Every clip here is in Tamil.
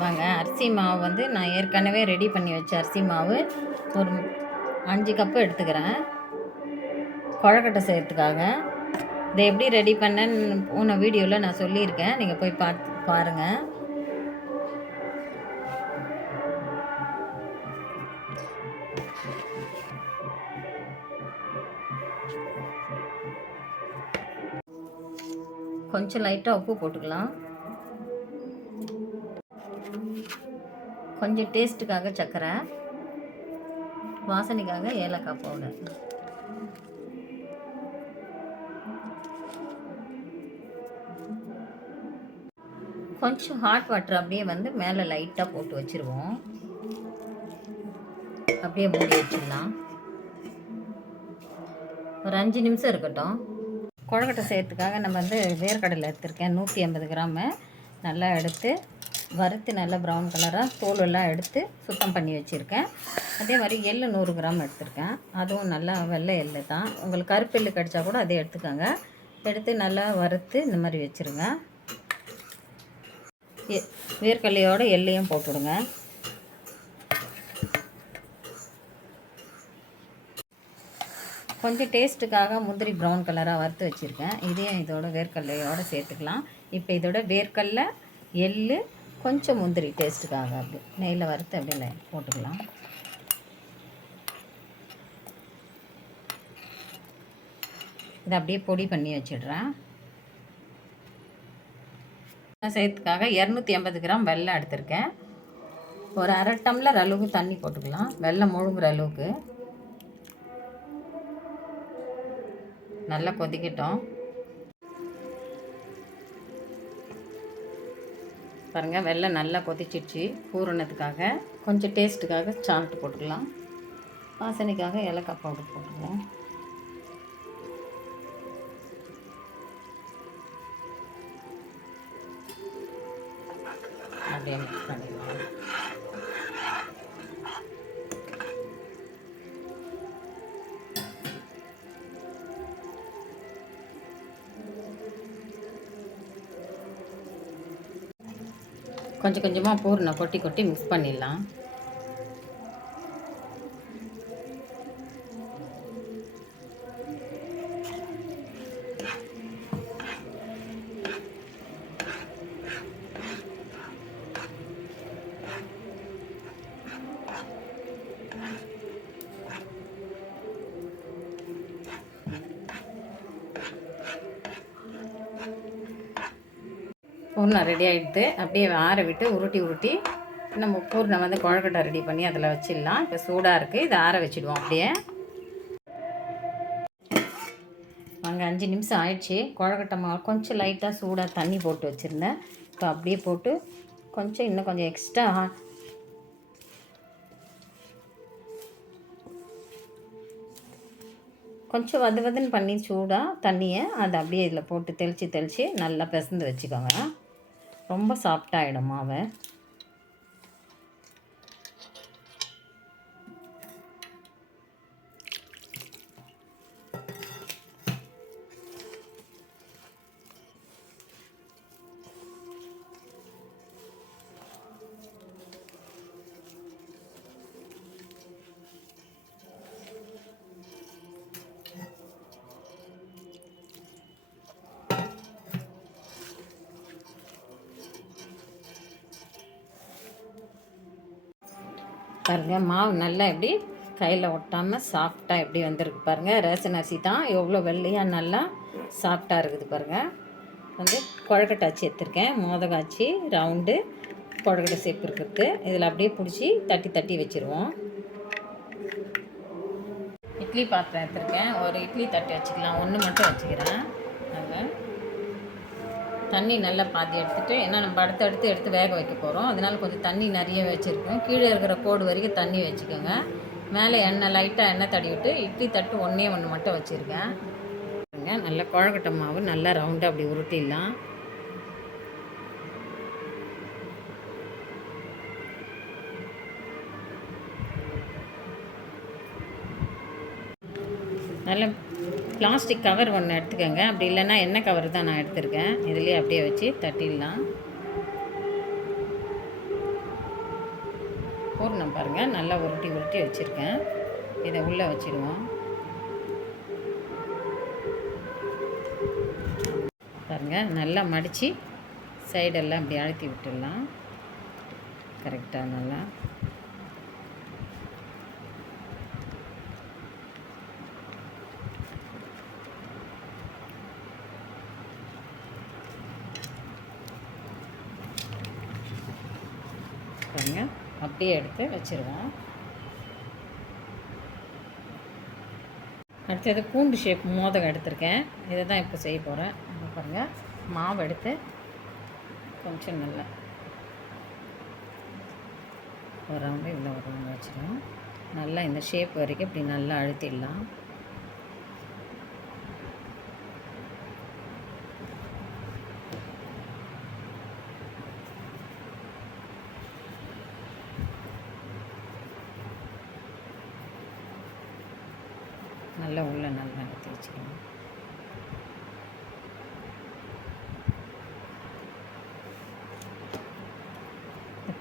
வாங்க, அரிசி மாவு வந்து நான் ஏற்கனவே ரெடி பண்ணி வச்ச அரிசி மாவு ஒரு 5 கப்பு எடுத்துக்கிறேன் கொழக்கட்டை செய்கிறதுக்காக. இதை எப்படி ரெடி பண்ணேன்னு போன வீடியோவில் நான் சொல்லியிருக்கேன், நீங்கள் போய் பாருங்கள். கொஞ்சம் லைட்டாக உப்பு போட்டுக்கலாம், கொஞ்சம் டேஸ்ட்டுக்காக சர்க்கரை, வாசனைக்காக ஏலக்காய் பவுடர். கொஞ்சம் ஹாட் வாட்டர் அப்படியே வந்து மேலே லைட்டாக போட்டு வச்சுருவோம். அப்படியே மூடி வச்சிடலாம், ஒரு 5 நிமிஷம் இருக்கட்டும். கொழக்கட்டை செய்கிறதுக்காக நம்ம வந்து வேர்க்கடலை எடுத்திருக்கேன் 150 கிராமு. நல்லா எடுத்து வறுத்து நல்லா ப்ரௌன் கலராக தோலெல்லாம் எடுத்து சுத்தம் பண்ணி வச்சுருக்கேன். அதே மாதிரி எள்ளு 100 கிராம் எடுத்திருக்கேன், அதுவும் நல்லா வெள்ளை எள்ளு தான். உங்களுக்கு கருப்பு எள்ளு கிடச்சா கூட அதே எடுத்துக்கோங்க. எடுத்து நல்லா வறுத்து இந்த மாதிரி வச்சுருங்க. வேர்க்கடலையோட எள்ளையும் போட்டுவிடுங்க. கொஞ்சம் டேஸ்ட்டுக்காக முந்திரி ப்ரௌன் கலராக வறுத்து வச்சுருக்கேன், இதையும் இதோட வேர்க்கடலையோடு சேர்த்துக்கலாம். இப்போ இதோட வேர்க்கடலை எள்ளு கொஞ்சம் முந்திரி டேஸ்ட்டுக்காக அப்படி நெய்யில் வறுத்து அப்படியே போட்டுக்கலாம். இதை அப்படியே பொடி பண்ணி வச்சிடுறேன். செய்யறதுக்காக 250 கிராம் வெல்லம் எடுத்திருக்கேன். ஒரு அரை டம்ளர் அளவுக்கு தண்ணி போட்டுக்கலாம், வெல்லம் முழுங்குற அளவுக்கு. நல்லா கொதிக்கட்டும். பாருங்கள், வெல்லம் நல்லா கொதிச்சிடுச்சு. பூரணத்துக்காக கொஞ்சம் டேஸ்ட்டுக்காக சால்ட் போட்டுக்கலாம், வாசனைக்காக ஏலக்காய் பவுடர் போட்டுக்கலாம். அப்படியே மிக்ஸ் பண்ணிடலாம். கொஞ்சம் கொஞ்சமாக பூரணை கொட்டி கொட்டி மிக்ஸ் பண்ணிடலாம். பூர்ணம் ரெடி ஆகிடுது. அப்படியே ஆற விட்டு உருட்டி நம்ம பூர்ணம் வந்து கொழக்கட்டை ரெடி பண்ணி அதில் வச்சிடலாம். இப்போ சூடாக இருக்குது, இதை ஆற வச்சுடுவோம். அப்படியே அங்கே 5 நிமிஷம் ஆயிடுச்சு. கொழக்கட்டை மாவு கொஞ்சம் லைட்டாக சூடாக தண்ணி போட்டு வச்சுருந்தேன். இப்போ அப்படியே போட்டு கொஞ்சம் இன்னும் கொஞ்சம் எக்ஸ்ட்ரா கொஞ்சம் வதுன்னு பண்ணி சூடாக தண்ணியை அதை அப்படியே இதில் போட்டு தெளித்து நல்லா பிசைந்து வச்சுக்கோங்க. ரொம்ப சாஃப்டாகிடும் மாவை. பாருங்கள், மாவு நல்லா எப்படி கையில் ஒட்டாமல் சாஃப்டாக எப்படி வந்திருக்கு பாருங்கள். ரேஷன் அரிசி தான், எவ்வளோ வெள்ளையாக நல்லா சாஃப்டாக இருக்குது பாருங்கள். வந்து கொழக்கட்டை அச்சு எடுத்துருக்கேன், மோதகாச்சி ரவுண்டு கொழக்கட்டை சேப்பு இருக்கிறது. இதில் அப்படியே பிடிச்சி தட்டி வச்சுருவோம். இட்லி பாத்திரம் எடுத்துருக்கேன், ஒரு இட்லி தட்டி வச்சுக்கலாம். ஒன்று மட்டும் வச்சுக்கிறேன். நாங்கள் தண்ணி நல்லா பாதி எடுத்துகிட்டு, ஏன்னா நம்ம அடுத்து எடுத்து வேக வைக்க போகிறோம், அதனால் கொஞ்சம் தண்ணி நிறைய வச்சுருக்கோம். கீழே இருக்கிற கோடு வரைக்கும் தண்ணி வச்சுக்கோங்க. மேலே லைட்டாக எண்ணெய் தடவி விட்டு இட்லி தட்டு ஒன்றே மட்டும் வச்சுருக்கேன். நல்லா கொழக்கட்டை மாவு நல்லா ரவுண்டாக அப்படி உருட்டிடலாம். நல்ல பிளாஸ்டிக் கவர் ஒன்று எடுத்துக்கோங்க, அப்படி இல்லைன்னா எண்ணெய் கவர் தான் நான் எடுத்துருக்கேன். இதுலேயே அப்படியே வச்சு தட்டிடலாம். பூர்ணம் பாருங்கள் நல்லா உருட்டி உருட்டி வச்சுருக்கேன். இதை உள்ளே வச்சுடுவோம். பாருங்கள் நல்லா மடித்து சைடெல்லாம் இப்படி அழுத்தி விட்டுடலாம். கரெக்டாக நல்லா பாருங்கள் அப்படியே எடுத்து வச்சுருவோம். அடுத்தது பூண்டு ஷேப் மோதகம் எடுத்திருக்கேன். இதை தான் இப்போ செய்ய போகிறேன். பாருங்கள் மாவு எடுத்து கொஞ்சம் நல்லா ஒரு ரவுண்டு இவ்வளோ ஒரு ரவுண்டு வச்சுருவோம். நல்லா இந்த ஷேப் வரைக்கும் இப்படி நல்லா அழுத்திடலாம். நல்லா உள்ள நல்லா அழுத்தி வச்சுருவோம்.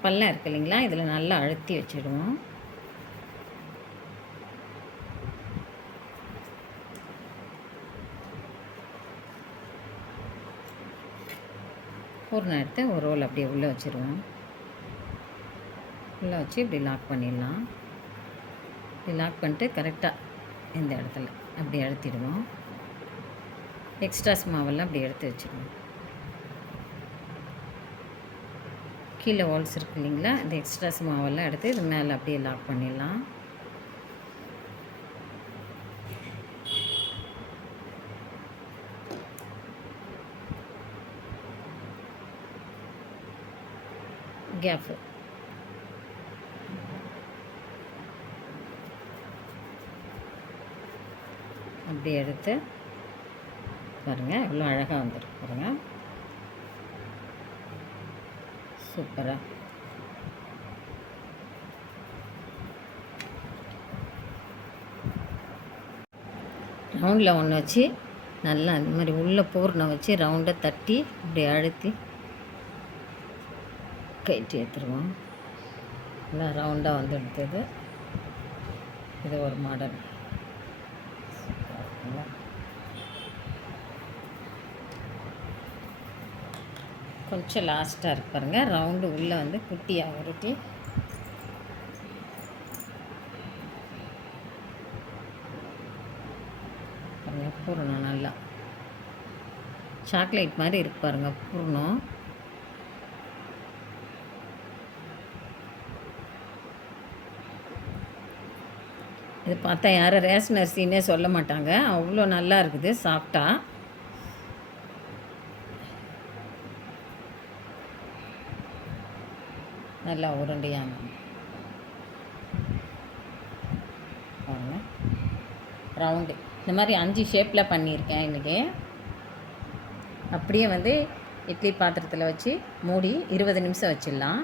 பல்லம் இருக்குது இல்லைங்களா, இதில் நல்லா அழுத்தி வச்சுடுவோம். பூர்ணம் எடுத்து ஒரு ரோல் அப்படியே உள்ளே வச்சுருவோம். உள்ளே வச்சு இப்படி லாக் பண்ணிடலாம். இப்படி லாக் பண்ணிட்டு கரெக்டாக இந்த இடத்துல அப்படி அழுத்திடுவோம். எக்ஸ்ட்ராஸ் மாவெல்லாம் அப்படி எடுத்து வச்சுடுவோம். கீழே ஹோல்ஸ் இருக்கு இல்லைங்களா, இந்த எக்ஸ்ட்ராஸ் மாவெல்லாம் எடுத்து இது மேலே அப்படியே லாக் பண்ணிடலாம். கேப்பு அப்படி எடுத்து பாருங்கள் எவ்வளோ அழகாக வந்துருக்கு பாருங்கள். சூப்பராக ரவுண்டில் ஒன்று வச்சு நல்லா அந்த மாதிரி உள்ளே பூர்ணம் வச்சு ரவுண்டை தட்டி இப்படி அழுத்தி கைட்டி எடுத்துருவோம். நல்லா ரவுண்டாக வந்து எடுத்தது. இது ஒரு மாடல். கொஞ்சம் லாஸ்ட்டாக இருக்கு பாருங்கள். ரவுண்டு உள்ளே வந்து குட்டியாக உருட்டி பாருங்கள். பூர்ணம் நல்லா சாக்லேட் மாதிரி இருக்கு பாருங்கள் பூர்ணம். இது பார்த்தா யாரும் ரேஷன் அரிசின்னே சொல்ல மாட்டாங்க, அவ்வளோ நல்லா இருக்குது சாப்பிட்டா. நல்லா உருண்டையாக ரவுண்டு இந்த மாதிரி 5 ஷேப்பில் பண்ணியிருக்கேன் இன்றைக்கி. அப்படியே வந்து இட்லி பாத்திரத்தில் வச்சு மூடி 20 நிமிஷம் வச்சிடலாம்.